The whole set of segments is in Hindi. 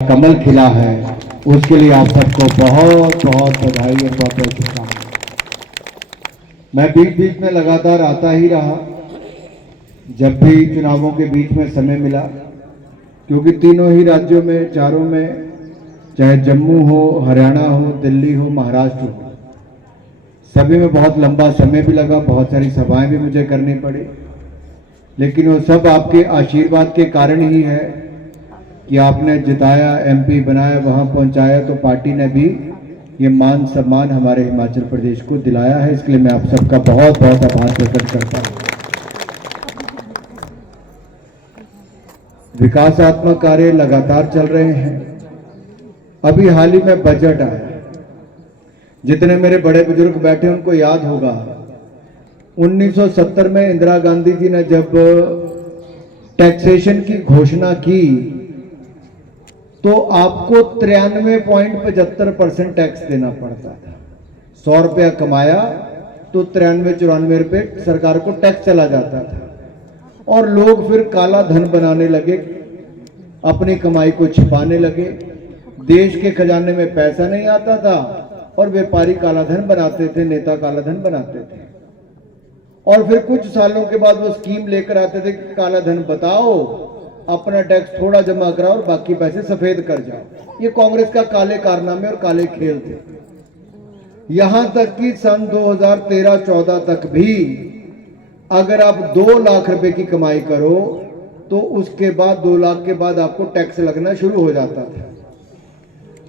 कमल खिला है, उसके लिए आप सबको बहुत बहुत बधाई और बहुत बहुत शुभकामनाएं। मैं बीच बीच में लगातार आता ही रहा जब भी चुनावों के बीच में समय मिला, क्योंकि तीनों ही राज्यों में, चारों में, चाहे जम्मू हो, हरियाणा हो, दिल्ली हो, महाराष्ट्र हो, सभी में बहुत लंबा समय भी लगा, बहुत सारी सभाएं भी मुझे करनी पड़ी, लेकिन वो सब आपके आशीर्वाद के कारण ही है कि आपने जिताया, एमपी बनाया, वहां पहुंचाया, तो पार्टी ने भी ये मान सम्मान हमारे हिमाचल प्रदेश को दिलाया है। इसके लिए मैं आप सबका बहुत बहुत आभार प्रकट करता हूं। विकासात्मक कार्य लगातार चल रहे हैं। अभी हाल ही में बजट आया, जितने मेरे बड़े बुजुर्ग बैठे उनको याद होगा 1970 में इंदिरा गांधी जी ने जब टैक्सेशन की घोषणा की तो आपको 93.75% टैक्स देना पड़ता था। 100 रुपया कमाया तो 93-94 रुपये सरकार को टैक्स चला जाता था, और लोग फिर काला धन बनाने लगे, अपनी कमाई को छिपाने लगे। देश के खजाने में पैसा नहीं आता था और व्यापारी काला धन बनाते थे, नेता काला धन बनाते थे। और फिर कुछ सालों के बाद वो स्कीम लेकर आते थे कि काला धन बताओ, अपना टैक्स थोड़ा जमा कराओ और बाकी पैसे सफेद कर जाओ। ये कांग्रेस का काले कारनामे और काले खेल थे। यहां तक कि सन 2013-14 तक भी अगर आप 2 लाख रुपए की कमाई करो तो उसके बाद 2 लाख के बाद आपको टैक्स लगना शुरू हो जाता था।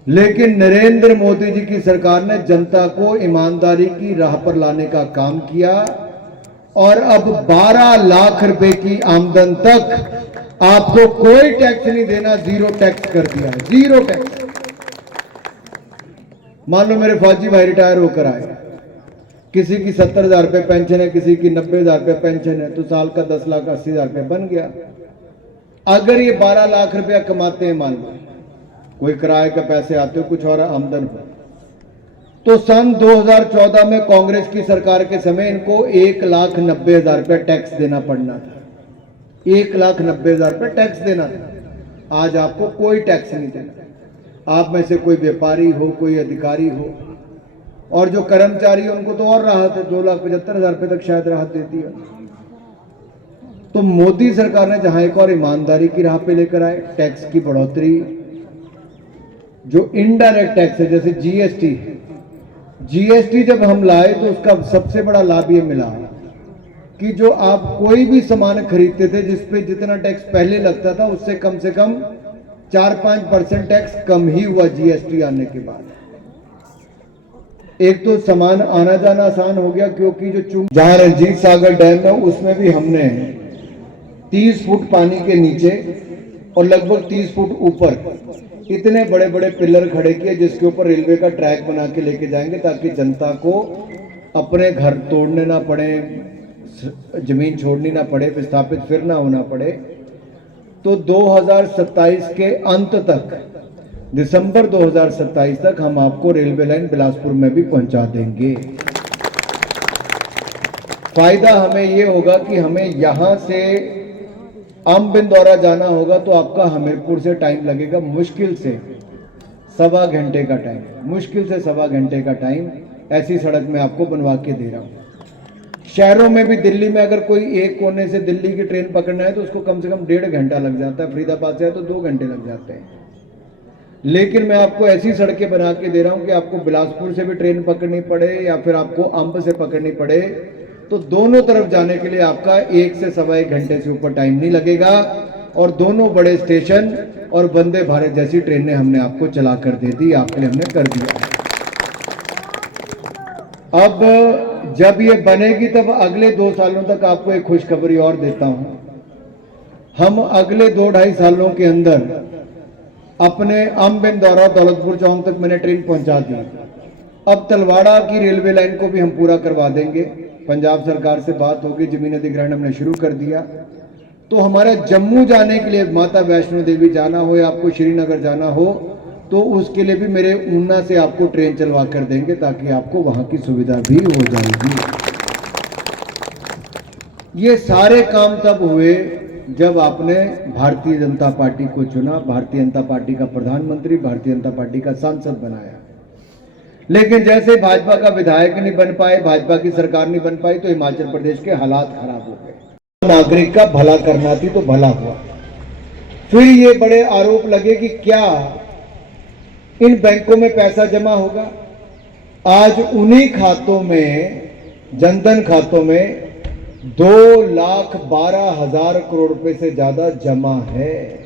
लेकिन नरेंद्र मोदी जी की सरकार ने जनता को ईमानदारी की राह पर लाने का काम किया और अब 12 लाख रुपए की आमदन तक आपको कोई टैक्स नहीं देना, जीरो टैक्स कर दिया है, जीरो टैक्स। मान लो मेरे फौजी भाई रिटायर होकर आए, किसी की 70,000 रुपये पेंशन है, किसी की 90,000 रुपये पेंशन है, तो साल का 10,80,000 रुपये बन गया। अगर ये 12 लाख रुपया कमाते हैं, मान लो कोई किराए का पैसे आते हो, कुछ और आमदन हो, तो सन 2014 में कांग्रेस की सरकार के समय इनको 1,90,000 रुपये टैक्स देना पड़ना था। 1,90,000 रुपये टैक्स देना था। आज आपको कोई टैक्स नहीं देना। आप में से कोई व्यापारी हो, कोई अधिकारी हो, और जो कर्मचारी है उनको तो और राहत है, 2,75,000 रुपये तक शायद राहत देती है। तो मोदी सरकार ने जहां एक और ईमानदारी की राह पे लेकर आए, टैक्स की बढ़ोतरी, जो इनडायरेक्ट टैक्स है जैसे जीएसटी जब हम लाए तो उसका सबसे बड़ा लाभ ये मिला कि जो आप कोई भी सामान खरीदते थे जिसपे जितना टैक्स पहले लगता था उससे कम से कम 4-5% टैक्स कम ही हुआ जीएसटी आने के बाद। एक तो सामान आना जाना आसान हो गया, क्योंकि जो जहां रणजीत सागर डैम है उसमें भी हमने 30 फुट पानी के नीचे और लगभग 30 फुट ऊपर इतने बड़े बड़े पिलर खड़े किए जिसके ऊपर रेलवे का ट्रैक बना के लेके जाएंगे, ताकि जनता को अपने घर तोड़ने ना पड़े, जमीन छोड़नी ना पड़े, विस्थापित फिर ना होना पड़े। तो 2027 के अंत तक, दिसंबर 2027 तक हम आपको रेलवे लाइन बिलासपुर में भी पहुंचा देंगे। फायदा हमें ये होगा कि हमें यहां से अम्बिंदौरा जाना होगा तो आपका हमीरपुर से टाइम लगेगा मुश्किल से 1.25 घंटे का टाइम, मुश्किल से 1.25 घंटे का टाइम ऐसी सड़क में आपको बनवा के दे रहा हूं। शहरों में भी, दिल्ली में अगर कोई एक कोने से दिल्ली की ट्रेन पकड़ना है तो उसको कम से कम 1.5 घंटा लग जाता है, फरीदाबाद से है तो 2 घंटे लग जाते हैं। लेकिन मैं आपको ऐसी सड़कें बना के दे रहा हूं कि आपको बिलासपुर से भी ट्रेन पकड़नी पड़े या फिर आपको अंब से पकड़नी पड़े तो दोनों तरफ जाने के लिए आपका 1 से 1.25 घंटे से ऊपर टाइम नहीं लगेगा। और दोनों बड़े स्टेशन और वंदे भारत जैसी ट्रेनें हमने आपको चला कर दे दी, आपके लिए हमने कर दिया। अब जब ये बनेगी तब अगले 2 सालों तक आपको एक खुशखबरी और देता हूं। हम अगले 2-2.5 सालों के अंदर अपने अम्बिंदौरा दौलतपुर चौक तक मैंने ट्रेन पहुंचा दी। अब तलवाड़ा की रेलवे लाइन को भी हम पूरा करवा देंगे। पंजाब सरकार से बात होगी, जमीन अधिग्रहण हमने शुरू कर दिया। तो हमारे जम्मू जाने के लिए, माता वैष्णो देवी जाना हो या आपको श्रीनगर जाना हो, तो उसके लिए भी मेरे ऊना से आपको ट्रेन चलवा कर देंगे, ताकि आपको वहां की सुविधा भी हो जाएगी। ये सारे काम तब हुए जब आपने भारतीय जनता पार्टी को चुना, भारतीय जनता पार्टी का प्रधानमंत्री, भारतीय जनता पार्टी का सांसद बनाया। लेकिन जैसे भाजपा का विधायक नहीं बन पाए, भाजपा की सरकार नहीं बन पाई, तो हिमाचल प्रदेश के हालात खराब हो गए। नागरिक का भला करना थी तो भला हुआ। फिर ये बड़े आरोप लगे कि क्या इन बैंकों में पैसा जमा होगा। आज उन्हीं खातों में, जनधन खातों में 2,12,000 करोड़ रुपए से ज्यादा जमा है।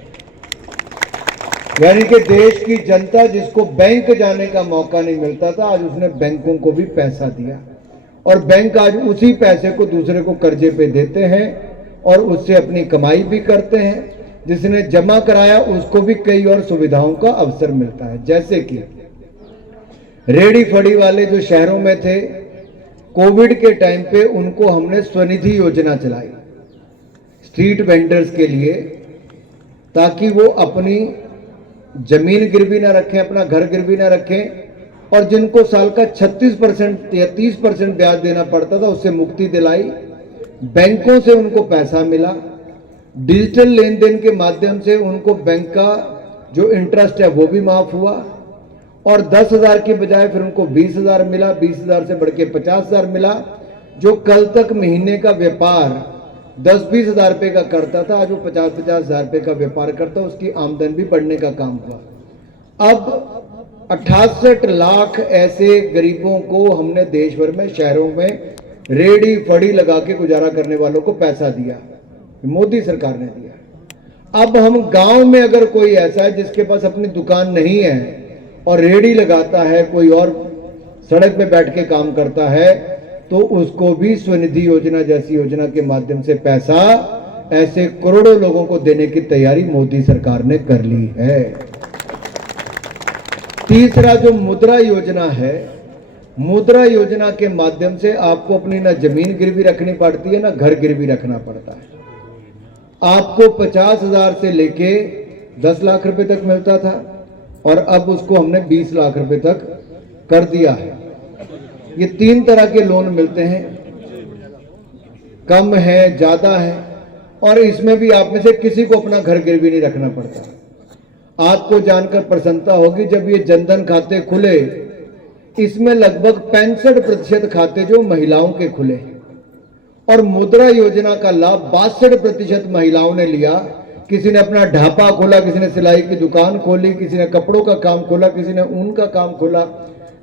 यानी कि देश की जनता जिसको बैंक जाने का मौका नहीं मिलता था, आज उसने बैंकों को भी पैसा दिया, और बैंक आज उसी पैसे को दूसरे को कर्जे पे देते हैं और उससे अपनी कमाई भी करते हैं। जिसने जमा कराया उसको भी कई और सुविधाओं का अवसर मिलता है, जैसे कि रेडी फड़ी वाले जो शहरों में थे, कोविड के टाइम पे उनको हमने स्वनिधि योजना चलाई स्ट्रीट वेंडर्स के लिए, ताकि वो अपनी जमीन गिरवी ना रखें, अपना घर गिरवी ना रखें, और जिनको साल का 36% या 30% ब्याज देना पड़ता था उससे मुक्ति दिलाई। बैंकों से उनको पैसा मिला, डिजिटल लेन देन के माध्यम से उनको बैंक का जो इंटरेस्ट है वो भी माफ हुआ, और 10,000 की बजाय फिर उनको 20,000 मिला, 20,000 से बढ़ के 50,000 मिला। जो कल तक महीने का व्यापार 10-20 हज़ार रुपये का करता था, आज वो 50-50 हज़ार रुपये का व्यापार करता, उसकी आमदन भी बढ़ने का काम हुआ। अब 68 लाख ऐसे गरीबों को हमने देश भर में शहरों में रेडी फड़ी लगा के गुजारा करने वालों को पैसा दिया, मोदी सरकार ने दिया। अब हम गांव में अगर कोई ऐसा है जिसके पास अपनी दुकान नहीं है और रेडी लगाता है, कोई और सड़क पे बैठ के काम करता है, तो उसको भी स्वनिधि योजना जैसी योजना के माध्यम से पैसा ऐसे करोड़ों लोगों को देने की तैयारी मोदी सरकार ने कर ली है। तीसरा जो मुद्रा योजना है, मुद्रा योजना के माध्यम से आपको अपनी ना जमीन गिरवी रखनी पड़ती है, ना घर गिरवी रखना पड़ता है। आपको 50,000 से लेके 10 लाख रुपए तक मिलता था, और अब उसको हमने 20 लाख रुपए तक कर दिया है। ये 3 तरह के लोन मिलते हैं, कम है, ज्यादा है, और इसमें भी आप में से किसी को अपना घर गिरवी नहीं रखना पड़ता। आपको जानकर प्रसन्नता होगी, जब ये जनधन खाते खुले, इसमें लगभग 65% खाते जो महिलाओं के खुले, और मुद्रा योजना का लाभ 62% महिलाओं ने लिया। किसी ने अपना ढाबा खोला, किसी ने सिलाई की दुकान खोली, किसी ने कपड़ों का काम खोला, किसी ने ऊन का काम खोला,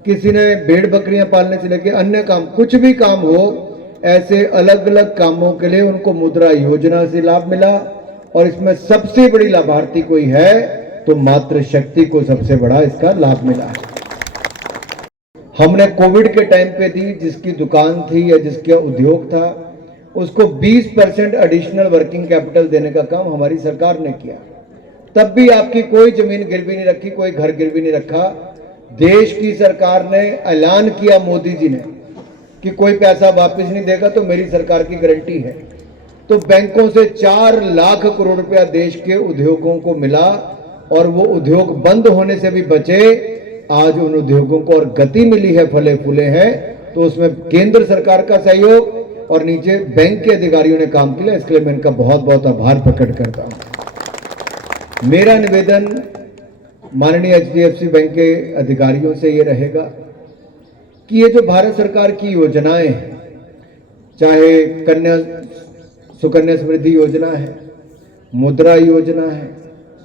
किसी ने भेड़ बकरियां पालने से लेकर अन्य काम, कुछ भी काम हो, ऐसे अलग अलग कामों के लिए उनको मुद्रा योजना से लाभ मिला। और इसमें सबसे बड़ी लाभार्थी कोई है तो मातृ शक्ति को सबसे बड़ा इसका लाभ मिला है। हमने कोविड के टाइम पे दी, जिसकी दुकान थी या जिसका उद्योग था, उसको 20% एडिशनल वर्किंग कैपिटल देने का काम हमारी सरकार ने किया। तब भी आपकी कोई जमीन गिरवी नहीं रखी, कोई घर गिरवी नहीं रखा। देश की सरकार ने ऐलान किया, मोदी जी ने, कि कोई पैसा वापस नहीं देगा, तो मेरी सरकार की गारंटी है। तो बैंकों से 4 लाख करोड़ रुपया देश के उद्योगों को मिला, और वो उद्योग बंद होने से भी बचे। आज उन उद्योगों को और गति मिली है, फले फूले हैं। तो उसमें केंद्र सरकार का सहयोग और नीचे बैंक के अधिकारियों ने काम किया, इसके लिए मैं इनका बहुत बहुत आभार प्रकट करता हूं। मेरा निवेदन माननीय HDFC बैंक के अधिकारियों से ये रहेगा कि ये जो भारत सरकार की योजनाएं हैं, चाहे सुकन्या समृद्धि योजना है, मुद्रा योजना है,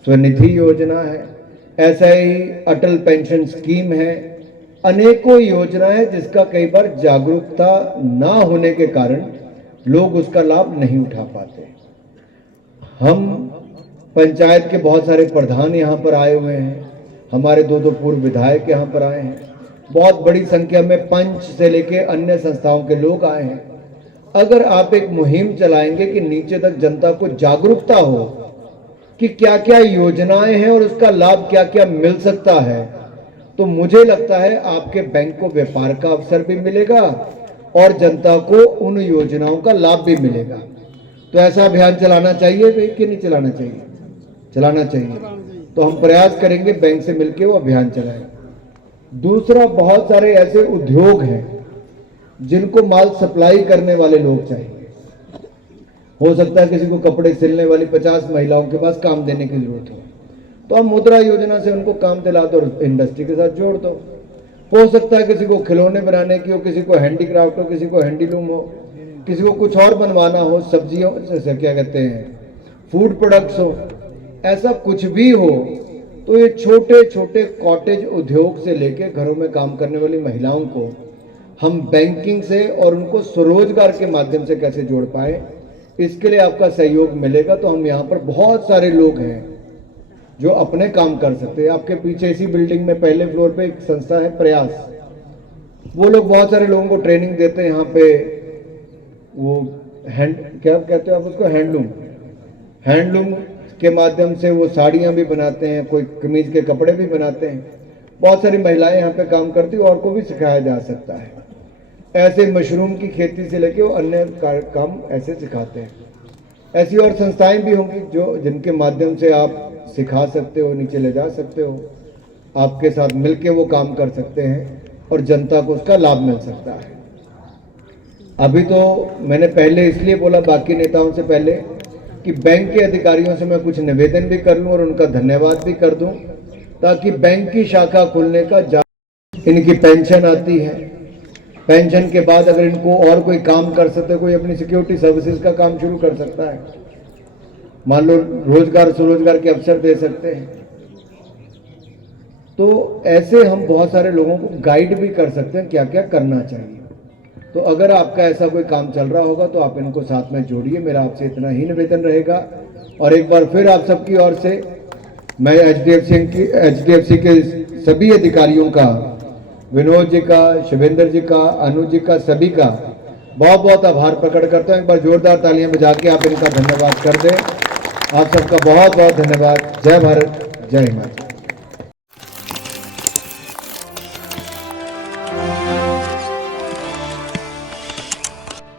स्वनिधि योजना है, ऐसा ही अटल पेंशन स्कीम है, अनेकों योजनाएं जिसका कई बार जागरूकता ना होने के कारण लोग उसका लाभ नहीं उठा पाते। हम पंचायत के बहुत सारे प्रधान यहाँ पर आए हुए हैं, हमारे 2 पूर्व विधायक यहाँ पर आए हैं, बहुत बड़ी संख्या में पंच से लेके अन्य संस्थाओं के लोग आए हैं। अगर आप एक मुहिम चलाएंगे कि नीचे तक जनता को जागरूकता हो कि क्या क्या योजनाएं हैं और उसका लाभ क्या क्या मिल सकता है, तो मुझे लगता है आपके बैंक को व्यापार का अवसर भी मिलेगा और जनता को उन योजनाओं का लाभ भी मिलेगा। तो ऐसा अभियान चलाना चाहिए कि नहीं चलाना चाहिए? चलाना चाहिए। तो हम प्रयास करेंगे बैंक से मिलकर वो अभियान चलाएं। दूसरा, बहुत सारे ऐसे उद्योग हैं जिनको माल सप्लाई करने वाले लोग चाहिए। हो सकता है किसी को कपड़े सिलने वाली 50 महिलाओं के पास काम देने की जरूरत हो, तो आप मुद्रा योजना से उनको काम दिला दो और इंडस्ट्री के साथ जोड़ दो। हो सकता है किसी को खिलौने बनाने की हो, किसी को हैंडीक्राफ्ट हो, किसी को हैंडीलूम हो, किसी को कुछ और बनवाना हो, सब्जियों से क्या कहते हैं फूड प्रोडक्ट्स हो, ऐसा कुछ भी हो, तो ये छोटे छोटे कॉटेज उद्योग से लेके घरों में काम करने वाली महिलाओं को हम बैंकिंग से और उनको स्वरोजगार के माध्यम से कैसे जोड़ पाए, इसके लिए आपका सहयोग मिलेगा। तो हम यहाँ पर बहुत सारे लोग हैं जो अपने काम कर सकते हैं। आपके पीछे इसी बिल्डिंग में पहले फ्लोर पे एक संस्था है प्रयास, वो लोग बहुत सारे लोगों को ट्रेनिंग देते हैं यहाँ पे। वो क्या कहते हो आप उसको, हैंडलूम के माध्यम से वो साड़ियाँ भी बनाते हैं, कोई कमीज के कपड़े भी बनाते हैं। बहुत सारी महिलाएं यहाँ पे काम करती हैं और को भी सिखाया जा सकता है। ऐसे मशरूम की खेती से लेके वो अन्य काम ऐसे सिखाते हैं। ऐसी और संस्थाएं भी होंगी जो जिनके माध्यम से आप सिखा सकते हो, नीचे ले जा सकते हो, आपके साथ मिलके वो काम कर सकते हैं और जनता को उसका लाभ मिल सकता है। अभी तो मैंने पहले इसलिए बोला बाकी नेताओं से पहले कि बैंक के अधिकारियों से मैं कुछ निवेदन भी कर लूं और उनका धन्यवाद भी कर दूं, ताकि बैंक की शाखा खुलने का इनकी पेंशन आती है, पेंशन के बाद अगर इनको और कोई काम कर सकते, कोई अपनी सिक्योरिटी सर्विसेज का काम शुरू कर सकता है, मान लो रोजगार स्वरोजगार के अवसर दे सकते हैं, तो ऐसे हम बहुत सारे लोगों को गाइड भी कर सकते हैं क्या क्या करना चाहिए। तो अगर आपका ऐसा कोई काम चल रहा होगा तो आप इनको साथ में जोड़िए, मेरा आपसे इतना ही निवेदन रहेगा। और एक बार फिर आप सबकी ओर से मैं एचडीएफसी के सभी अधिकारियों का, विनोद जी का, शिवेंद्र जी का, अनुज जी का, सभी का बहुत बहुत आभार प्रकट करता हूँ। एक बार जोरदार तालियां बजा के आप इनका धन्यवाद कर दें। आप सबका बहुत बहुत धन्यवाद। जय भारत, जय हिमाचल।